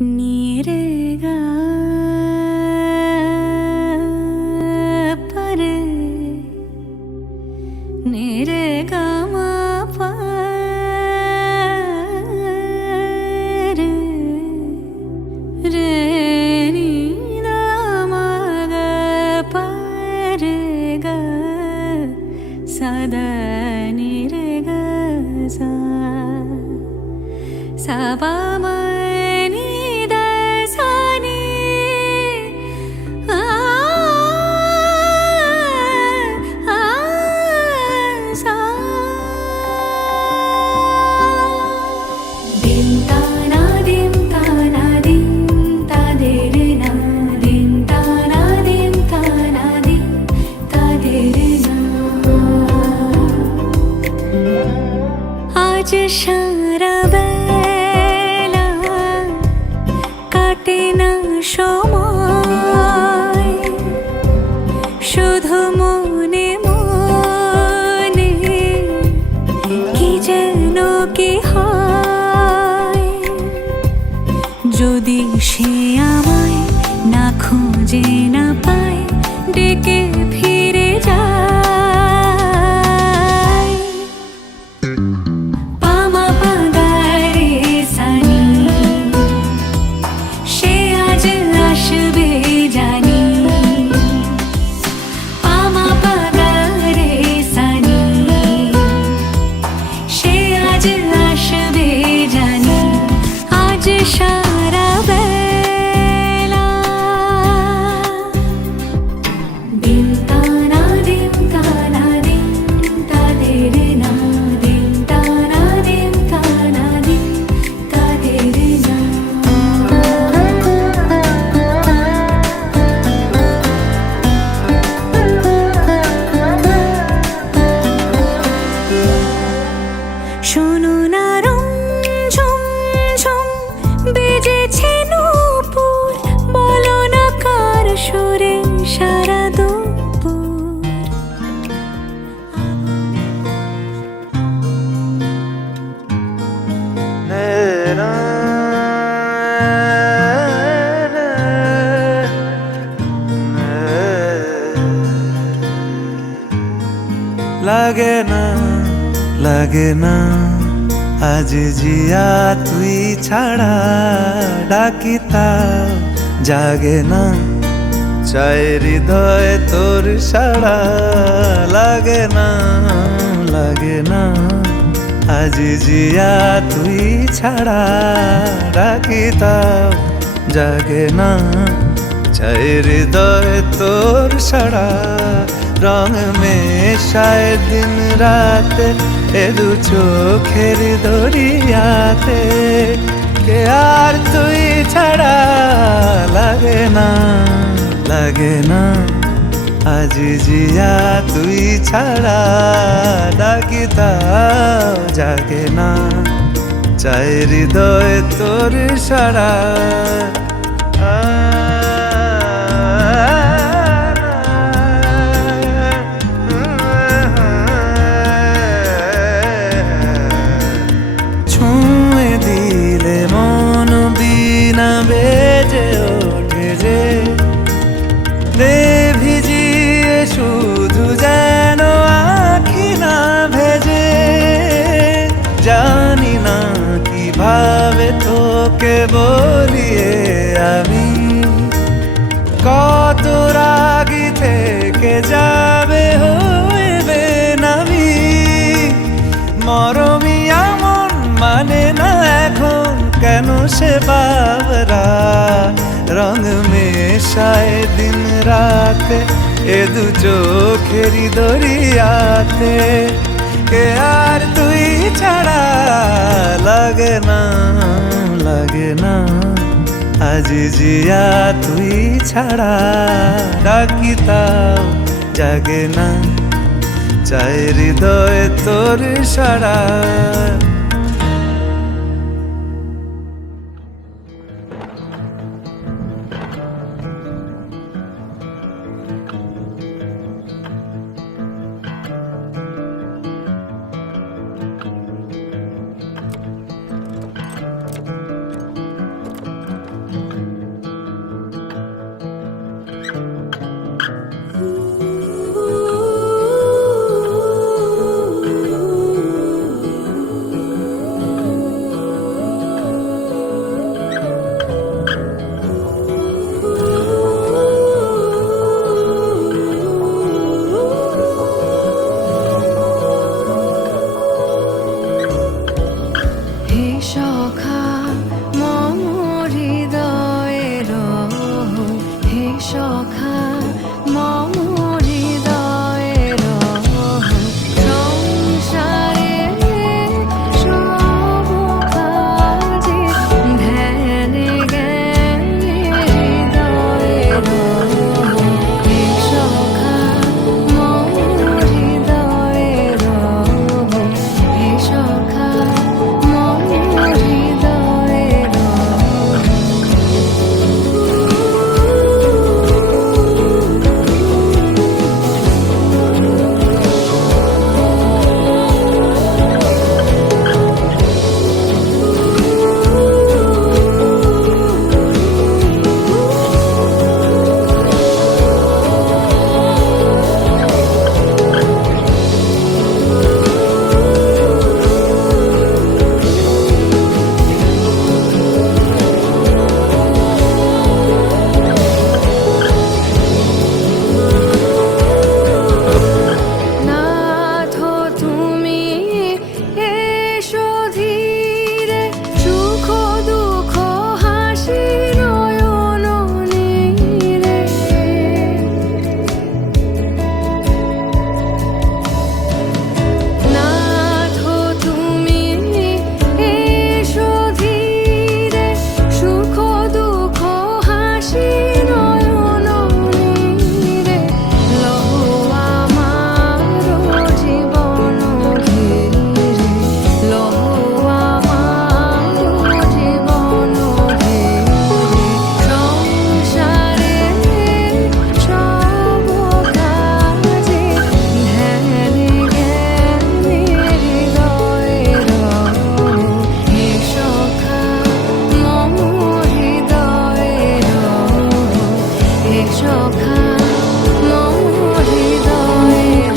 नीरेगा पर नीरेगा मा पर रे नी दा मा गा पर गा सदा नीरेगा सा सा पा मा आज सारा बेला काटे ना সময় শুধু মনে মনে কি যেন কি হয় যদি সে আমায় না খুঁজে না পায় ডেকে ফিরে যায় শোনো না রঞ্ঝম ঝম বেজেছে নূপুর বলো না কার সুরে সারা দুপুর লাগে না আজ জিয়া তুই ছাড়া ডাকি তাও জাগে না চাই হৃদয় তোর সাড়া লাগে না আজ জিয়া তুই ছাড়া ডাকি তাও জাগে না চাই হৃদয় তোর সাড়া রং মেশায় দিন রাতে এ দু চোখের দরিয়াতে কে আর তুই ছাড়া লাগে না আজ জিয়া তুই ছাড়া ডাকি তাও জাগে না চাই হৃদয় তোর সাড়া বেজে ওঠে যে ভিজিয়ে শুধু যেন আখি না ভেজে জানি না কিভাবে তোকে বলিয়ে আমি কত রাগি থেকে যাবে হইবে নামি মরমি এমন মানে না এখন কেন সে বাবরা রং মেশায় দিন রাতে এ দু চোখেরি দরিয়াতে কে আর তুই ছাড়া লাগে না আজ জিয়া তুই ছাড়া ডাকি তাও জাগে না চাই হৃদয় তোর সাড়া সখা মম হৃদয়ের হে সখা মম হৃদয়ের সংসারে সব কাজে ধ্যানে জ্ঞানে হৃদয়ের হে সখা মম হৃদয়ের হে সখা মম হৃদয়ের নাথ তুমি এসো ধীরে সুখ দুঃখ হাসি নয়ন নীরে নাথ তুমি এসো ধীরে সুখ দুঃখ হাসি নয়ন নীরে লহো আমার জীবন ঘিরে লহো আমার জীবন ঘিরে সংসারে সব কাজে ধ্যানে জ্ঞানে হৃদয়ের হে সখা মম হৃদয়ের হে সখা মম হৃদয়ের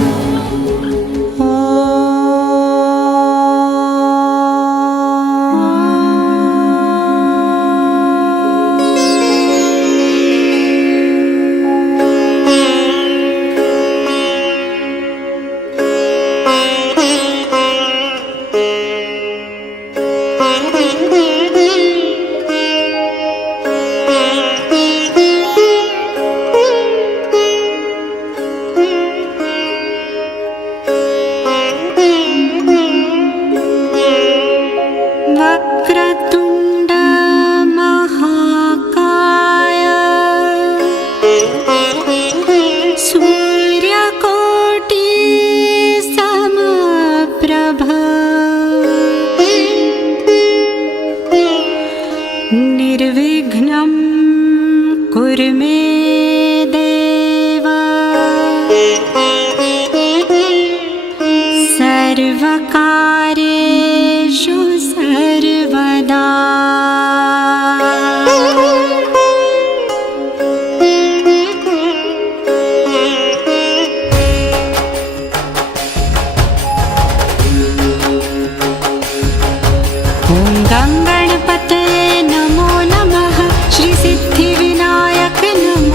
वक्रतुण्ड महाकाय सूर्यकोटि समप्रभ निर्विघ्नं कुरु मे देव सर्वकार्येषु सर्वदा ॐ गं गणपतये नमो नमः श्रीसिद्धिविनायक नमो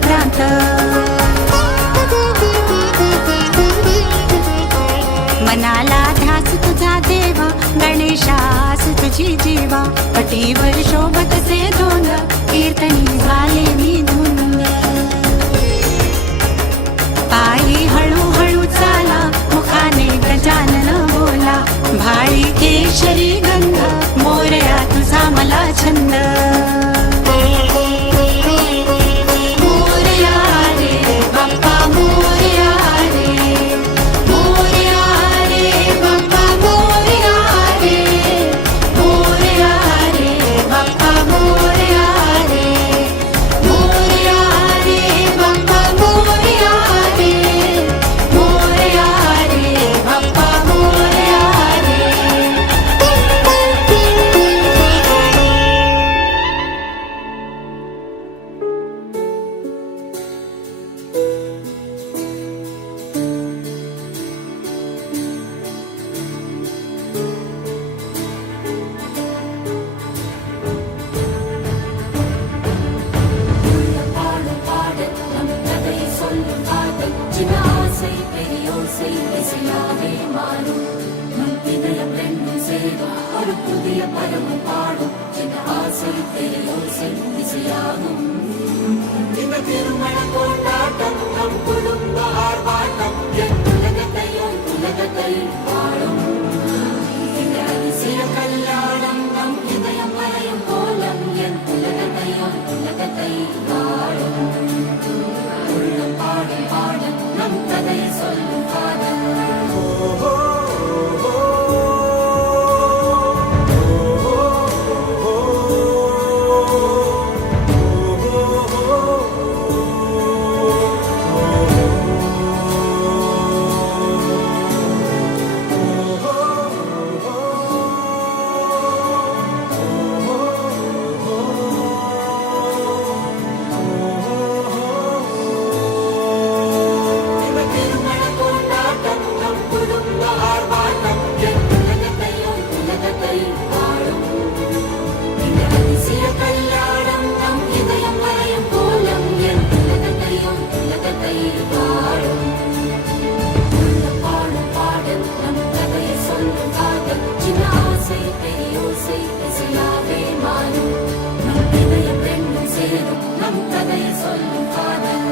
प्रांत मनाला ध्यास तुझा देवा गणेशास तुझी जीवा पटीवर शोभत से धोंड कीर्तनी झाले मी धुंद पायी हळूहळू चाला मुखाने गजानन बोला भाळी केशरी गंध मोरया तुझा मला छंद मोरया रे बाप्पा मोरया रे मोरया रे बाप्पा मोरया रे मोरया रे बाप्पा मोरया रे मोरया रे बाप्पा मोरया रे मोरया रे बाप्पा मोरया रे பாடும் பாடல் நம் கதையை சொல்லும் காதல் சின்ன ஆசை பெரியோசை இசையாவே மாறும் நம் இதயம் ரெண்டும் சேரும் ஒரு புதிய பருவம் பாடும் சின்ன ஆசை பெரியோசை இசையாகும் இந்த திருமண கொண்டாட்டம் நம் குடும்ப ஆர்ப்பாட்டம் என் உலகத்தையும் உலகத்தை வாழும் இந்த அதிசய கல்யாணம் நம் இதயம் வரையும் கோலம் என் உலகத்தையும் உலகத்தை வாழும் உள்ளம் பாடும் பாடல் நம் கதையை சொல்லும் காதல் இந்த திருமண கொண்டாட்டம் நம் குடும்ப ஆர்ப்பாட்டம் என் உலகத்தையும் உலகத்தை வாழும் இந்த அதிசய கல்யாணம் நம் இதயம் வரையும் கோலம் என் உலகத்தையும் உலகத்தை வாழும் உள்ளம் பாடும் பாடல் நம் கதையை சொல்லும் காதல் சின்ன ஆசை பெரியோசை இசையாவே மாறும் நம் இதயம் ரெண்டும் சேரும் நம் கதையை சொல்லும் காதல்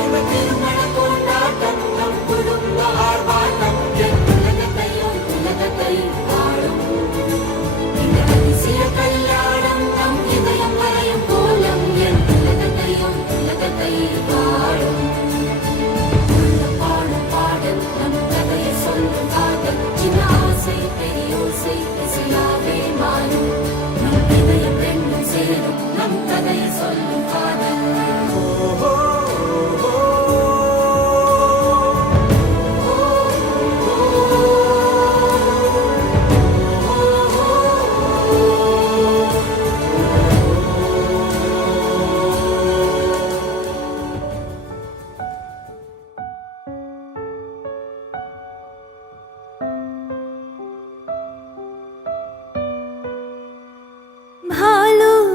இந்த திருமண கொண்டாட்டம் நம் குடும்ப ஆர்ப்பாட்டம் என் உலகத்தையும் உலகத்தை வாழும் இந்த அதிசய கல்யாணம் நம் இதயம் வரையும் கோலம் என் உலகத்தையும் உலகத்தை வாழும் உள்ளம் பாடும் பாடல் நம் கதையை சொல்லும் காதல் சின்ன ஆசை பெரியோசை இசையாவே மாறும் நம் இதயம் ரெண்டும் சேரும் நம் கதையை சொல்லும் காதல்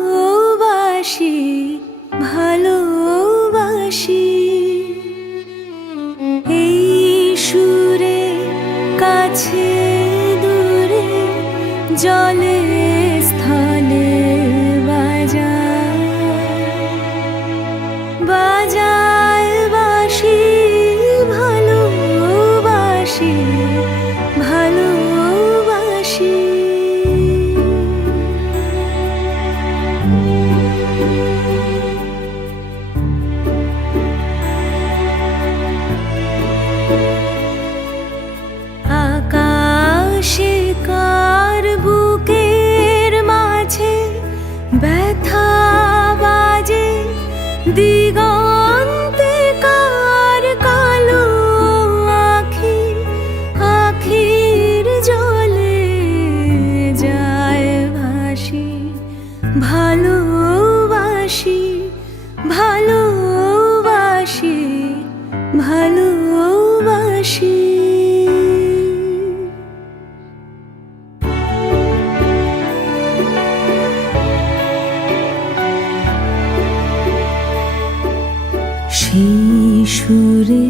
ভালোবাসি ভালোবাসি এই সুরে কাছে দূরে জলে স্থলে বাজায় বাজায় বাসি ভালোবাসি ভালোবাসি আকাশে কার বুকের মাঝে ব্যথা বাজে দিগন্তে কার কালো ভালোবাসি ভালোবাসি ভালোবাসি। সেই সুরে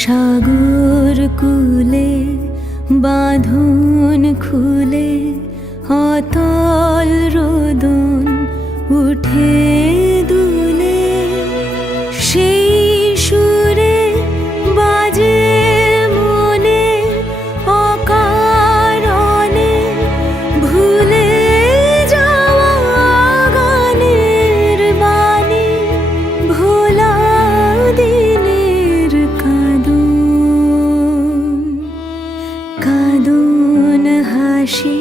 সাগর কূলে বাঁধন খুলে অতল রোদন উঠে দুলে, সেই সুরে বাজে মনে অকারণে ভুলে যাওয়া গানের বাণী, ভোলা দিনের কাঁদন কাঁদন হাসি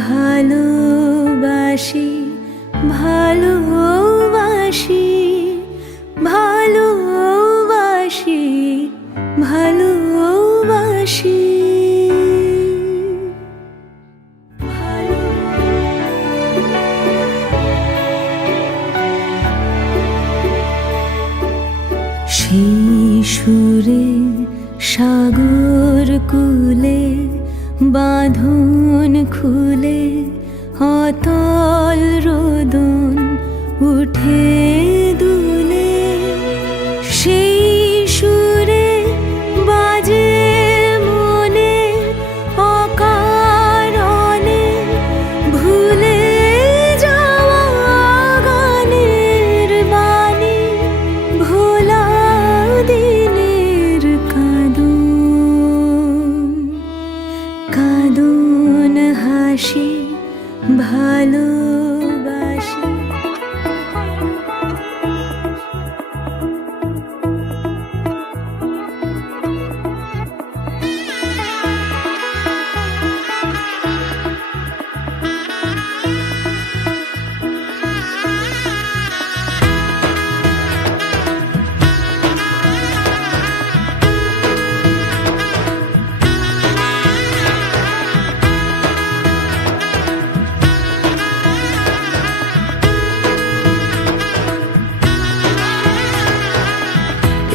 ভালোবাসি ভালোবাসি ভালোবাসি ভালোবাসি। সেই সুরে সাগর কূলে বাঁধন খুলে অতল রোদন উঠে দুলে, সেই সুরে বাজে মনে অকারণে ভুলে যাওয়া গানের বাণী, ভোলা দিনের কাঁদন কাঁদন হাসি ভালোবাসি।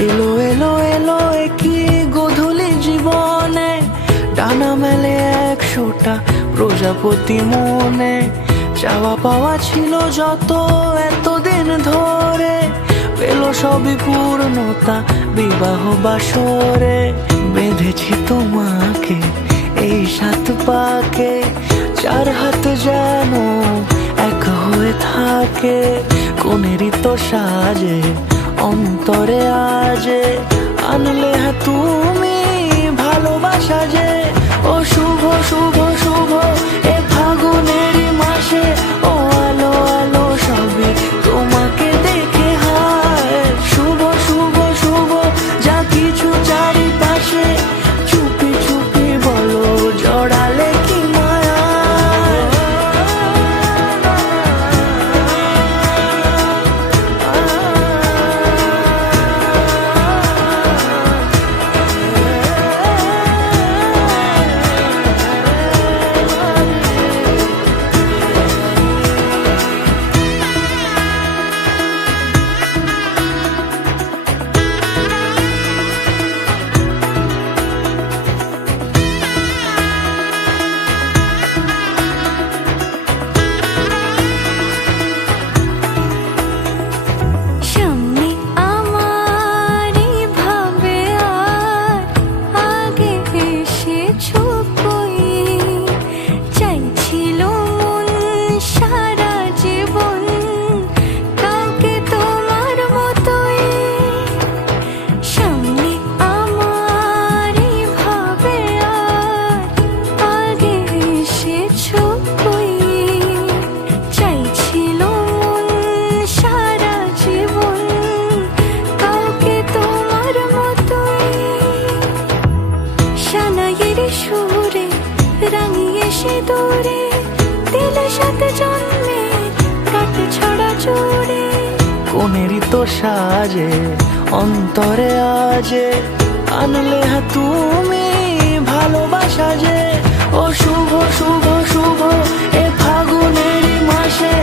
এলো এলো এলো কি গোধূলি জীবনে, ডানা মেলে 100টা প্রজাপতি মনে, চাওয়া পাওয়া ছিল যত এতদিন ধরে, পেলো সবই পূর্ণতা বিবাহ বাসরে। বেঁধেছি তোমাকে এই 7 পাকে, 4 হাত যেন এক হয়ে থাকে, কোনেরই তো সাজে অন্তরে আজে, আনলে হ্যাঁ তুমি ভালোবাসা যে। ও শুভ শুভ শুভ এ ফাগুনেরই মাসে, ও আলো আলো সবই তোমাকে দেখে হায়, শুভ শুভ শুভ যা কিছু চারিপাশে, চুপি চুপি বলো জড়ালে কি মায়া। সামনে আমার ভাবে আর আগে এসেছো কই, চাইছিল মন সারা জীবন কাউকে তোমার মতোই। সামনে আমার ভাবে আর আগে এসেছো কই, চাইছিল মন সারা জীবন কাউকে তোমার মতোই। সানাইয়ের সুরে রাঙিয়ে সে দূরে দিলে 7 জন্মে রাত ছড়া জুড়ে, কোনেরই তো সাজে অন্তরে আজে, আনলে হ্যাঁ তুমি ভালোবাসা যে। ও শুভ শুভ শুভ এ ফাগুনেরই মাসে,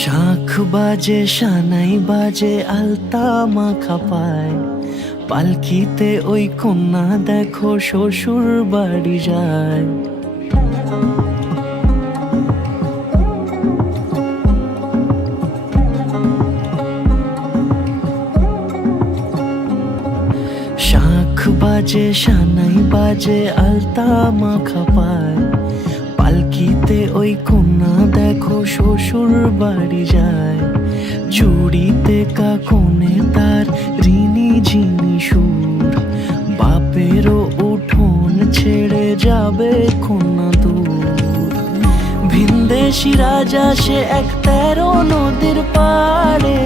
শাঁখ বাজে সানাই বাজে আলতা মাখা পায়, পালকিতে ওই কন্যা দেখো শ্বশুর বাড়ি যায়। শাঁখ বাজে সানাই বাজে আলতা মাখা পায়, পালকিতে ওই কন্যা দেখো শ্বশুর বাড়ি যায়। জুড়িতে কাকনে তার ঋণী ঝিনি সুর, বাপেরও উঠোন ছেড়ে যাবে কন্যা দূর। ভিনদেশি রাজা সে এক 13 নদীর পাড়ে,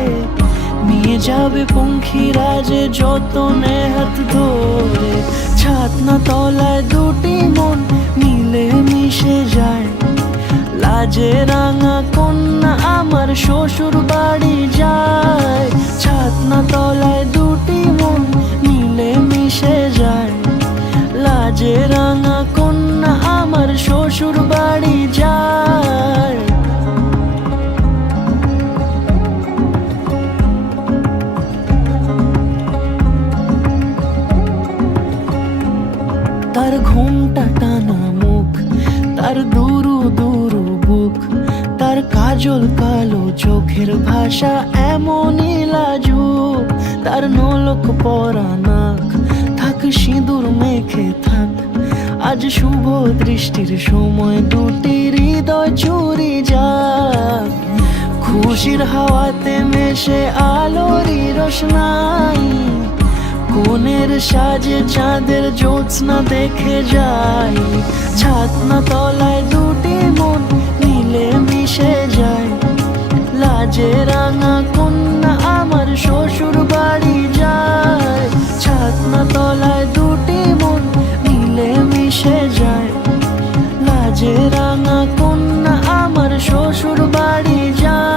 নিয়ে যাবে পঙ্খী রাজে যতনে হাত ধরে। ছাতনা তলায় দুটি মন মিলে মিশে যায়, লাজে রাঙা কন্যা আমার শ্বশুর বাড়ি যায়। ছাতনা তলায় দুটি মন মিলে মিশে যায়, লাজে রাঙা কন্যা আমার শ্বশুর বাড়ি যায়। তার ঘুমটা টানা মুখ, তার দুরু দুরু বুক, তার কাজল কালো চোখের ভাষা এমনই লাজুক। তার নলক পরা নাক, থাক সিঁদুর মেখে থাক, আজ শুভ দৃষ্টির সময় দুটি হৃদয় চুরি যাক। খুশির হাওয়াতে মেশে আলোরই রোশনাই, কোণের সাজে চাঁদের জ্যোৎস্না দেখে যাই। ছাতনা তলায় দুটি মন মিলে মিশে যায়, লাজে রাঙা কন্যা আমার শ্বশুর বাড়ি যায়। ছাতনা তলায় দুটি মন মিলে মিশে যায়, লাজে রাঙা কন্যা আমার শ্বশুর বাড়ি যায়।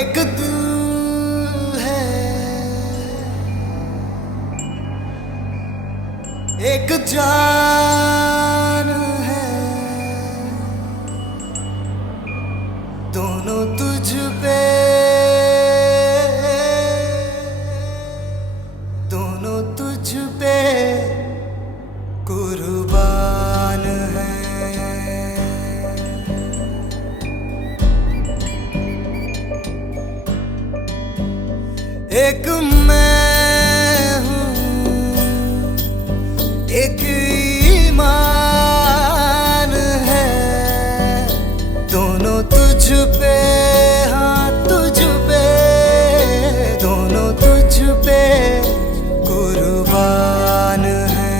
एक दिल है, एक जान है, दोनों तुझ पे, दोनों तुझ पे कुर्बान है। एक मैं हूँ, एक ईमान है, दोनों तुझ पे, हाँ तुझ पे, दोनों तुझ पे कुर्बान है।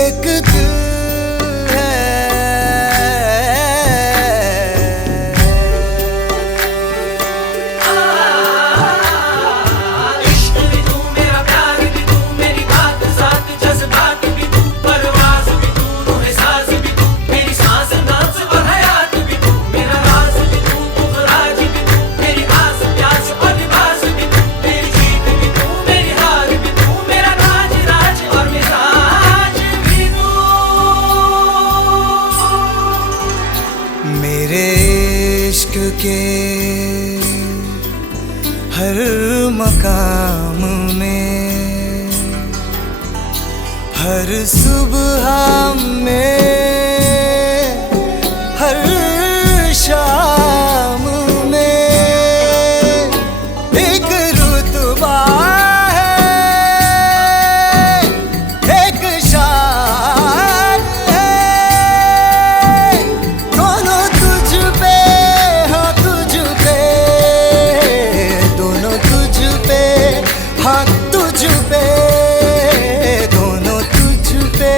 एक दिल के हर मकाम में, हर सुबह में, हर शाम में एक रुतबा है, एक शान है, दोनों तुझ पे, हाँ तुझ पे, दोनों तुझ पे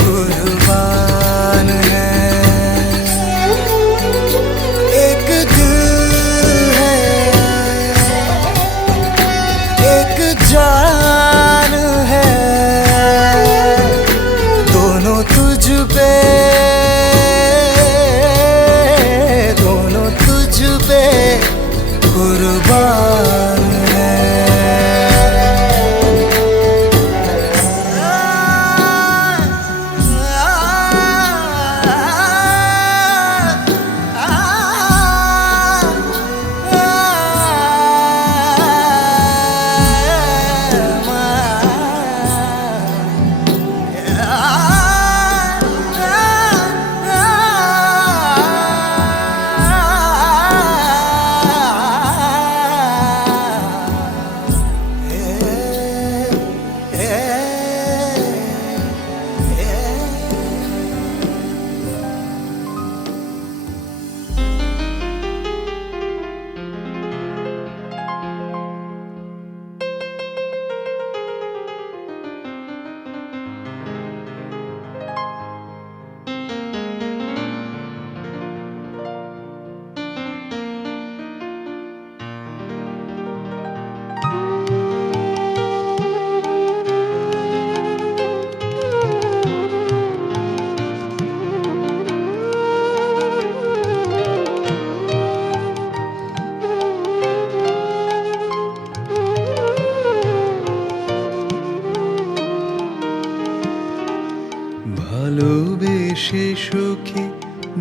कुर्बान।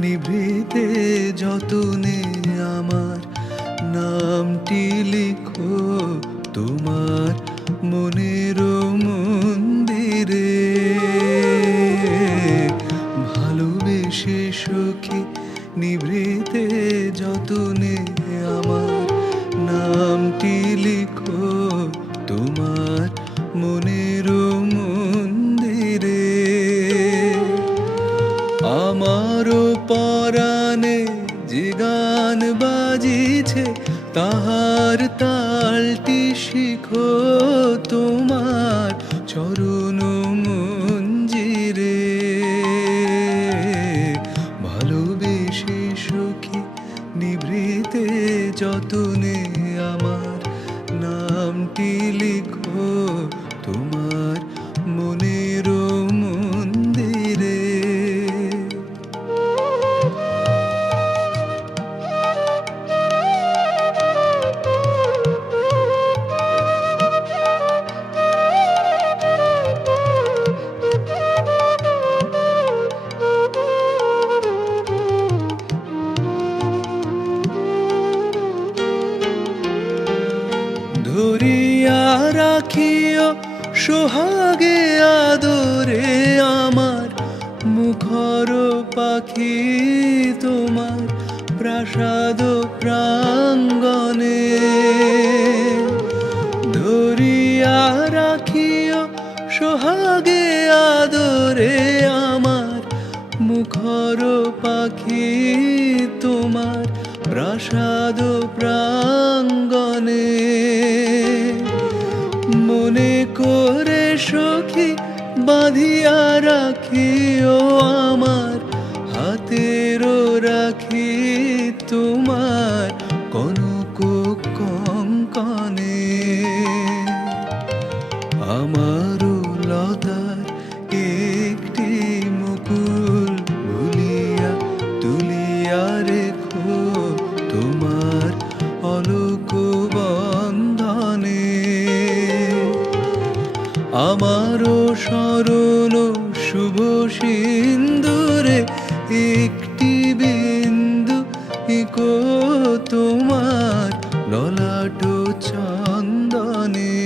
নিভৃতে যতনে আমার নামটি লিখো তোমার মনের মন্দিরে। ভালোবেসে সখী নিভৃতে যতনে আমার নামটি লিখো তোমার মনের মন্দিরে। আমারও পরাণে যে গান বাজিছে তাহার তালটি শিখো তোমার চরণ মঞ্জিরে। ভালোবেসে সখী নিভৃতে যতনে আমার নামটি লিখো তোমার মনের মন্দিরে। ধরিয়া রাখিও সোহাগে আদরে আমার মুখর পাখি তোমার প্রাসাদ প্রাঙ্গণে। ধরিয়া রাখিও সোহাগে আদরে আমার মুখর পাখি তোমার প্রাসাদ প্রাঙ্গণে। মনে করে সখী বাঁধিয়া রাখিও আমার হাতেরও রাখি তোমার কনক কঙ্কনে। আমারও লতার একটি মুকুল ভুলিয়া তুলিয়া রেখো তোমার অলোক বন্ধনে। আমারও স্মরণ শুভ সিন্দুরে একটি বিন্দু ইকো তোমার ললাট চন্দনে।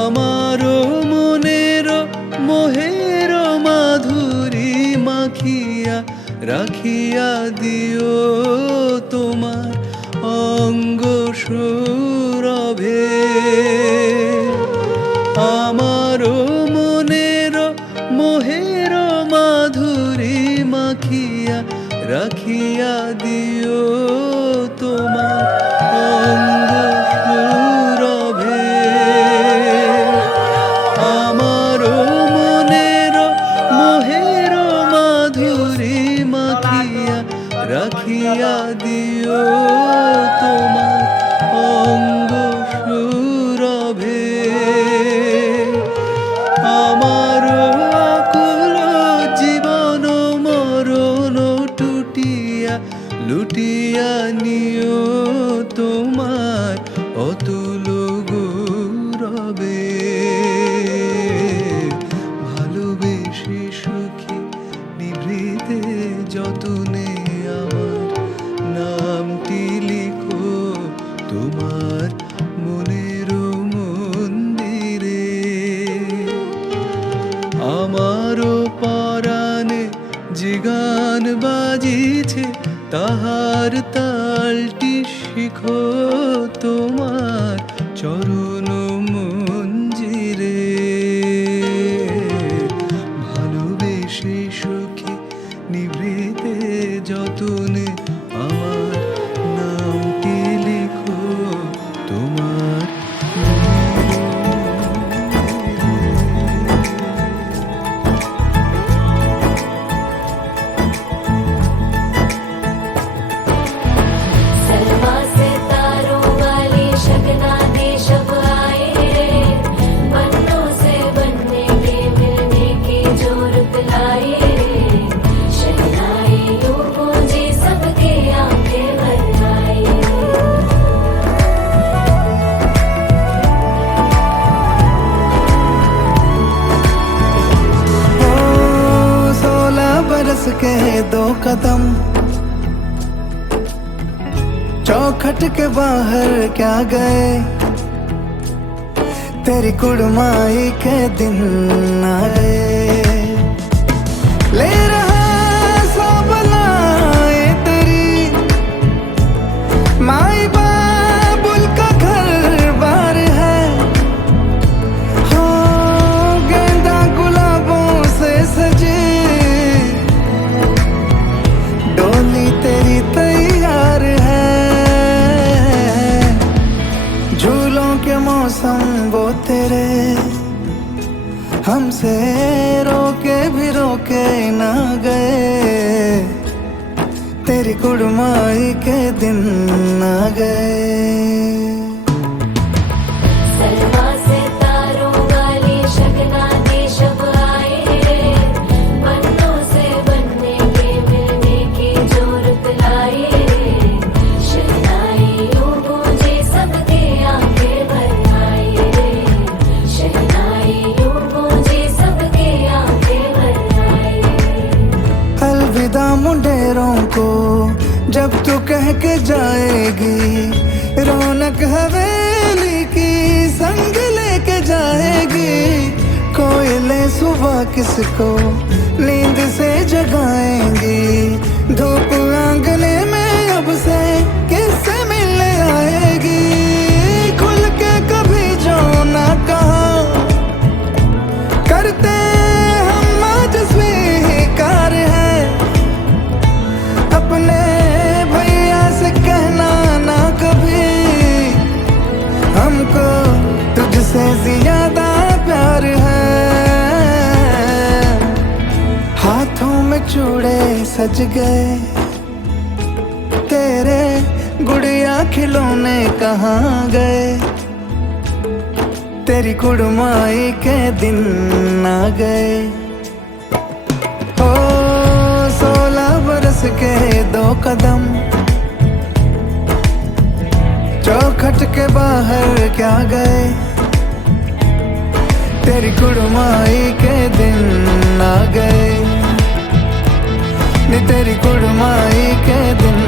আমারও মনের মোহের মাধুরী মাখিয়া রাখিয়া দিও তোমার অঙ্গ সৌরভে। আমারও মনের মোহের মাধুরী মাখিয়া রাখিয়া দিও তোমার অঙ্গ সৌরভে। আমারও মনের মোহের মাধুরী মাখিয়া রাখিয়া দিও তোমার অঙ্গ সৌরভে। আমারও আকুল জীবন মরণ টুটিয়া লুটিয়া নিও তোমার অতুল গৌরবে। ভালোবেসে সখী নিভৃতে যতনে আমার নামটি লিখো তোমার মনের মন্দিরে। আমারও পরাণে যে গান বাজিছে তাহার তালটি শিখো তোমার চরণ মঞ্জিরে। ভালোবেসে সখী নিভৃতে যতনে আমার নামটি লিখো তোমার सलमा सितारों वाली शगना दे शब आए रे। बनों से बनने के मिलने के जो रुत लाए रे। शहनाई यूं गूंजे सबके बरस के 2 कदम, चौखट के बाहर क्या गए, तेरी कुड़माई के दिन आए। ले रहा सब लाए तेरी माई बाबुल का घर बार है, हो गेंदा गुलाबों से सजे, डोली तेरी तैयार है। झूलों के मौसम वो तेरे, हमसे रोके भी रोके ना गए, तेरी कुड़माई के दिन आ गए। सलमा से तारों वाली शगना दी शब आए रे, बन्नों से बनने के मिलने की जोरत लाई रे, शहनाई यूं गूंजे सबकी आंखें भर आई रे, शहनाई यूं गूंजे सबकी आंखें भर आई रे। अलविदा मुंडेरों को जब तू कह के जाएगी, रौनक हवेली की संग लेके जाएगी। कोयले सुबह किसको नींद से जगाएंगी, धूप आंगने में अब से किससे मिलने आएगी। खुल के कभी जो ना कहा करते हम आज स्वीकार है, अपने भैया से कहना ना कभी, हमको तुझसे ज्यादा प्यार है। हाथों में चूड़े सज गए, तेरे गुड़िया खिलौने कहाँ गए, तेरी कुड़माई के दिन आ गए। ओ 16 बरस के 2 कदम, चौखट के बाहर क्या गए, तेरी कुड़माई के दिन आ गए, नी तेरी कुड़माई के दिन